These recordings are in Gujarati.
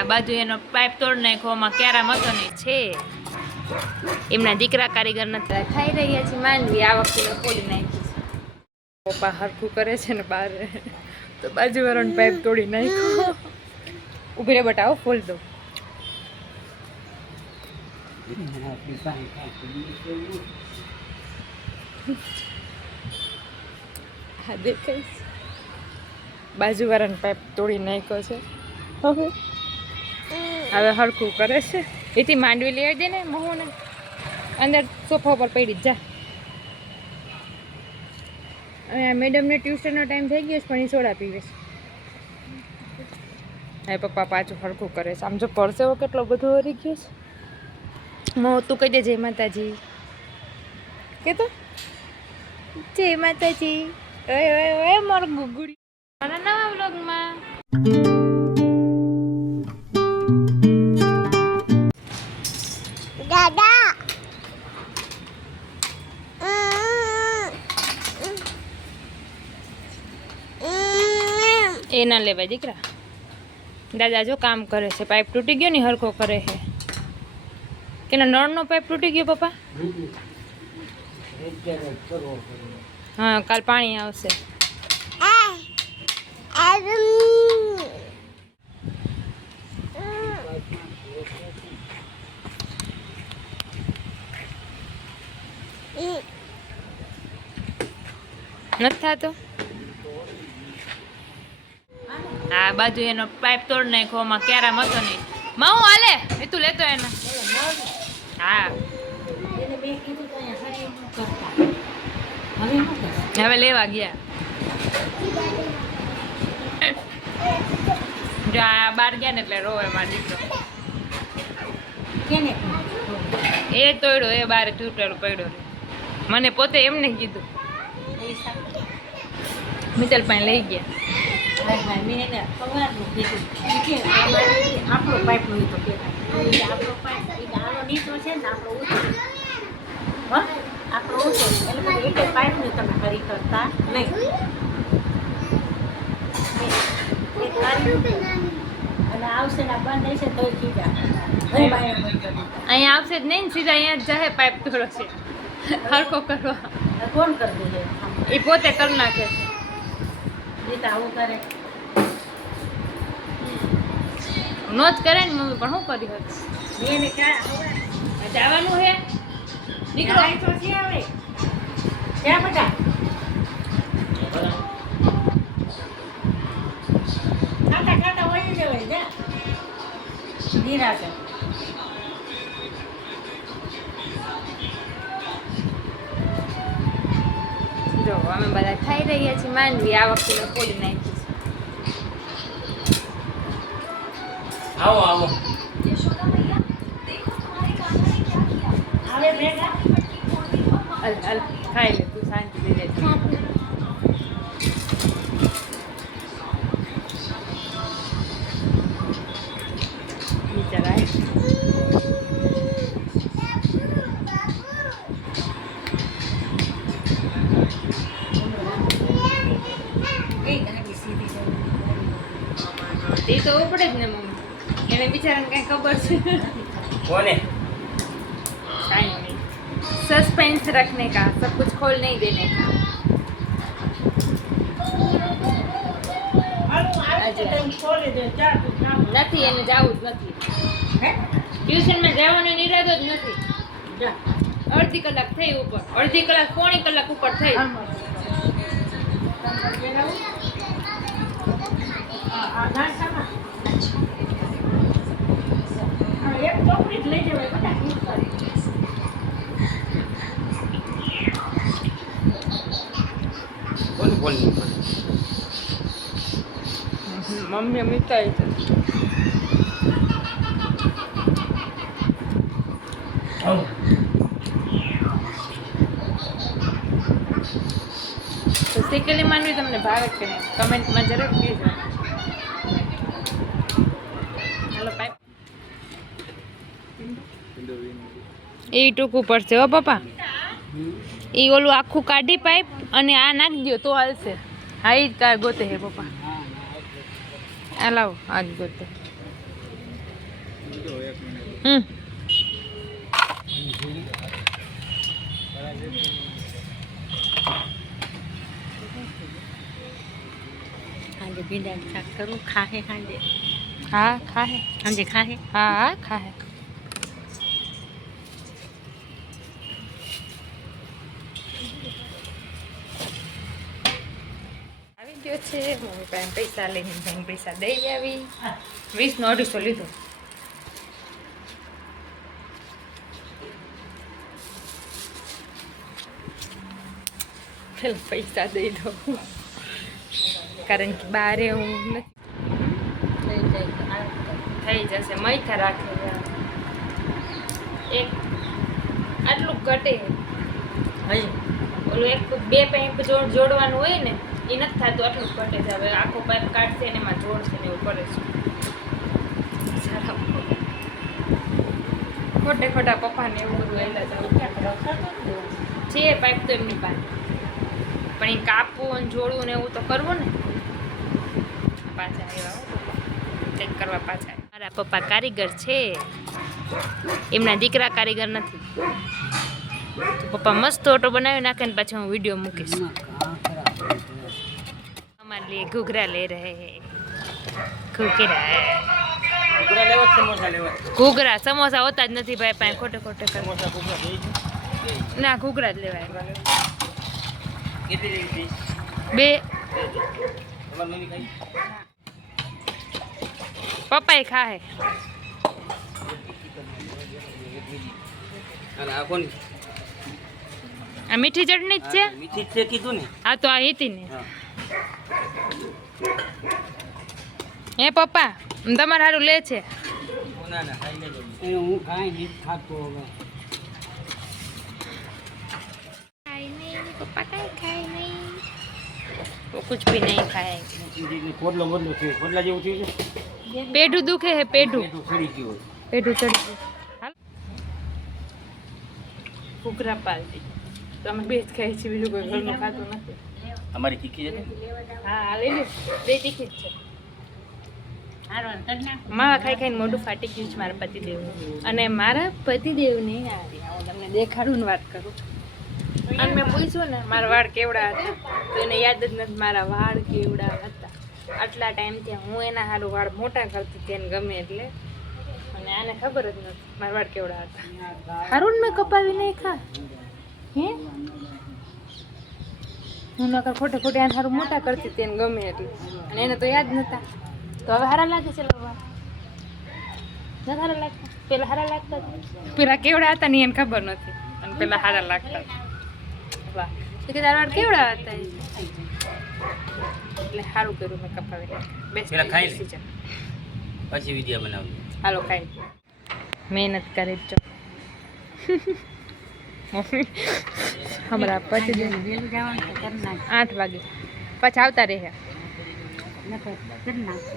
આ બાજુ એનો પાઇપ તોડી નાખ્યો, આમાં કેરામ હતો ને છે એમના દીકરા કારીગર નથી. ખાઈ રહ્યા છીએ માંડવી, આ વખતે ખોલી નાખી છે. પપ્પા હરખું કરે છે ને બહાર, તો બાજુવાળાનો પાઇપ તોડી નાખ્યો. ઉભી રે બટાવો, ફોલ દો. હા દેખાય, બાજુવાળાનો પાઇપ તોડી નાખ્યો છે. હવે હરખું કરે છે. એથી માંડવી લઈ દે ને મહુને, અંદર સોફા ઉપર પડી જા. અને મેડમને ટ્યુશનનો ટાઈમ થઈ ગયો છે પણ એ સોડા પીવે છે. હવે પપ્પા પાછું હરખું કરે છે. આમ જો પરસેવો કેટલો બધો વરી ગયો છે. મો તું કહી દે જય માતાજી કે તો જય માતાજી. ઓય ઓય ઓય મારો ગુગુડી મારા નવા વ્લોગમાં. દાદા એ ના લેવાય દીકરા. દાદા જો કામ કરે છે. પાઇપ તૂટી ગયો ને હરખો કરે છે. કે નળનો પાઇપ તૂટી ગયો પપ્પા? હા, કાલ પાણી આવશે. નથી થતો. આ બાજુ એનો પાઇપ તોડી નાખ્યો, આમાં કેરામ હતો ને માઉ હાલે એ તું લેતો એના. હા હવે લેવા ગયા. જો આ બાર ગયા ને એટલે રોવે મારો દીકરો. એ તોડ્યો, એ બાર તૂટેલો પડ્યો. મને પોતે એમને કીધું. મિત્તલ પાસે લઈ ગયા. આપણો પાઇપ નો આપણો પાઇપ આનો નીચો છે ને આપણો ઊંચો, આપણો ઊંચો એટલે એક જ પાઇપ નું તમે કરી કરતા નહીં. અને આવશે ને બંધ થશે તો અહીંયા આવશે જ નહીં ને, સીધા અહીંયા જ જાય. પાઇપ તોડો છે હરખો કરવા. કોણ કરી દે? એ પોતે કરી નાખે છે. જીતા આવું કરે નો જ કરે ને મમ્મી, પણ શું કરી હતી? એને ક્યાં જવાનું હે દીકરો? તો છે હવે ક્યાં બધા ખાતા ખાતા હોય જવાય જા નિરાશે. જો અમે બધા ખાઈ રહ્યા છીએ માંડવી, આ વખતે ખોલી નાખી છે. આવો આવો આવે ભેગા હાલ હાલ ખાઈ લે તું, શાંતિ થઈ જાય. બિચારા એ તો ઉપડે જ ને મમ્મી, એને બિચારાને કઈ ખબર છે? કોને? काई नहीं, सस्पेंस रखने का, सब कुछ खोल नहीं देने का. નથી એને જાવું જ નથી. ટ્યુશનમાં જવાનો નિરાદો જ નથી. અડધી કલાક થઈ ઉપર, અડધી કલાક પોણી કલાક ઉપર થઈ. એક ચોપડી જ લઈ જવાય બધા. બોલ મમ્મી મીઠાઈ છે. તો શેકેલી માંડવી તમને ભાવે કે નહીં કમેન્ટમાં જરૂર કહેજો. હાલો પાઇપ એ ટૂંકું પડશે હો પપ્પા. એ ઓલું આખું કાઢી પાઇપ અને આ નાખી દો તો હાલશે. હા એ જ ગોતે હે પપ્પા. આ લાવો આ જ ગોતે. હમ હાંજે ભીંડાનું શાક કરું ખાહે હાંજે હા ખાહે હાંજે ખાહે હા હા ખાહે આવી ગયો છે મમ્મી પાસે પૈસા લઈને ભાઈને પૈસા દઈ આવી 20 નો 250 લીધો પેલા પૈસા દઈ દો કારણ કે બારે હું નથી થઈ જશે મૈથા રાખે એક આટલું ઘટે હજી ઓલું એક બે પાઇપ જોડવાનું હોય ને એ નથી થતું આટલું ઘટે છે હવે આખો પાઇપ કાઢશે ને એમાં જોડશે ને એવું કરે છે ખોટે ખોટા પપ્પાને એવું બધું એલા જવું છે પાઇપ તો એમની પાસે પણ એ કાપવું અને જોડવું ને એવું તો કરવું ને પાછા આવ્યા ચેક કરવા પાછા મારા પપ્પા કારીગર છે એમના દીકરા કારીગર નથી તો પપ્પા મસ્ત ઓટો બનાવી નાખે ને પછી હું વિડીયો મૂકીશ हमारे लिए घुघरा ले रहे हैं घुघरा ઘૂઘરા લેવા કે સમોસા લેવા? ઘુઘરા સમોસા હોતા જ નથી ભાઈ પાસે ખોટે ખોટે કરે. સમોસા ઘૂઘરા થઈ છે? ના ઘુઘરા જ લેવાય કેટલી લેવી હતી? બે તમારી મમ્મી ખાઈ? પપ્પાએ ખાહે અને આ કોની? આ મીઠી ચટણી જ છે મીઠી જ છે કીધું ને. આ તો આ હીતી ને હા. હે પપ્પા તમારે સારું લે છે ના ના ખાઈ લેજો. હું કાંઈ નથી ખાતો હવે खाए नहीं पापा खाए नहीं वो कुछ भी नहीं खाएंगे ખોડલો બદલો છે. ખોડલા જેવું થયું છે. पेटू दुखे है पेटू પેટું સડી ગયું. पेटू चढ़ हाल घुघरा पालती તમે બે જ ખાઈ છે બીજું કોઈ ઘરનું ખાતું નથી અમારી તીખી છે ને? હા લઈ લે બે તીખી જ છે હારો કરી નાખ માવા ખાઈ ખાઈને મોઢું ફાટી ગયું છે મારા પતિદેવનું અને મારા પતિદેવને હું તમને દેખાડું ને વાત કરું અને મેં પૂછ્યું ને મારા વાળ કેવડા હતા તો એને યાદ જ નથી મારા વાળ કેવડા હતા આટલા ટાઈમથી હું એના સારું વાળ મોટા કરતી હતી એને ગમે એટલે અને આને ખબર જ નથી મારા વાળ કેવડા હતા સારું ને મેં કપાવી નહીં ખા હે હું નકર ખોટે ખોટે આને સારું મોટા કરતી હતી એને ગમે એટલે અને એને તો યાદ નહોતા તો હવે હારા લાગે છે લોકો નથી હારા લાગતા પેલા હારા લાગતા હતા. પેલા કેવડા હતા ને એને ખબર નથી અને પેલા હારા લાગતા હતા. વાહ તો કે તારા વાળ કેવડા હતા એટલે સારું કર્યું મેં કપાવી નાખ્યા. બેસ્ટ પેલા ખાઈ લે. decision. પછી વિડીયો બનાવું. હાલો ખાઈ લો. મહેનત કરી જ જો મમ્મી હમણાં પછી વહેલું જવાનું તો કરી નાખ 8 વાગે પછી આવતા રહે નકર કરી નાખ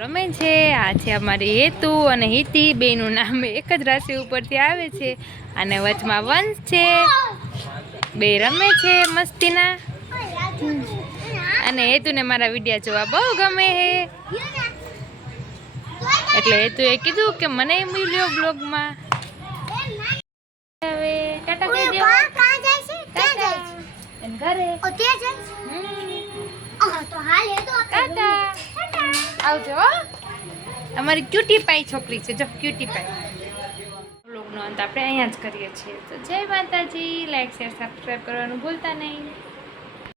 રમે છે આ છે અમારી હેતુ અને હિતી બેનું નામ એક જ રાશિ ઉપરથી આવે છે અને વચમાં વંશ છે બે રમે છે મસ્તીના અને હેતુને મારા વિડીયો જોવા બહુ ગમે છે એટલે હેતુએ કીધું કે મને મળ્યો બ્લોગમાં હવે ટાટા કહી દો ટાટા એન ઘરે ટાટા આવજો હો. અમારી ક્યુટી પાઈ છોકરી છે જો ક્યુટી પાઈ બ્લોગનો અંત આપણે અહીંયા જ કરીએ છીએ તો જય માતાજી લાઈક શેર સબસ્ક્રાઈબ કરવાનું ભૂલતા નહીં.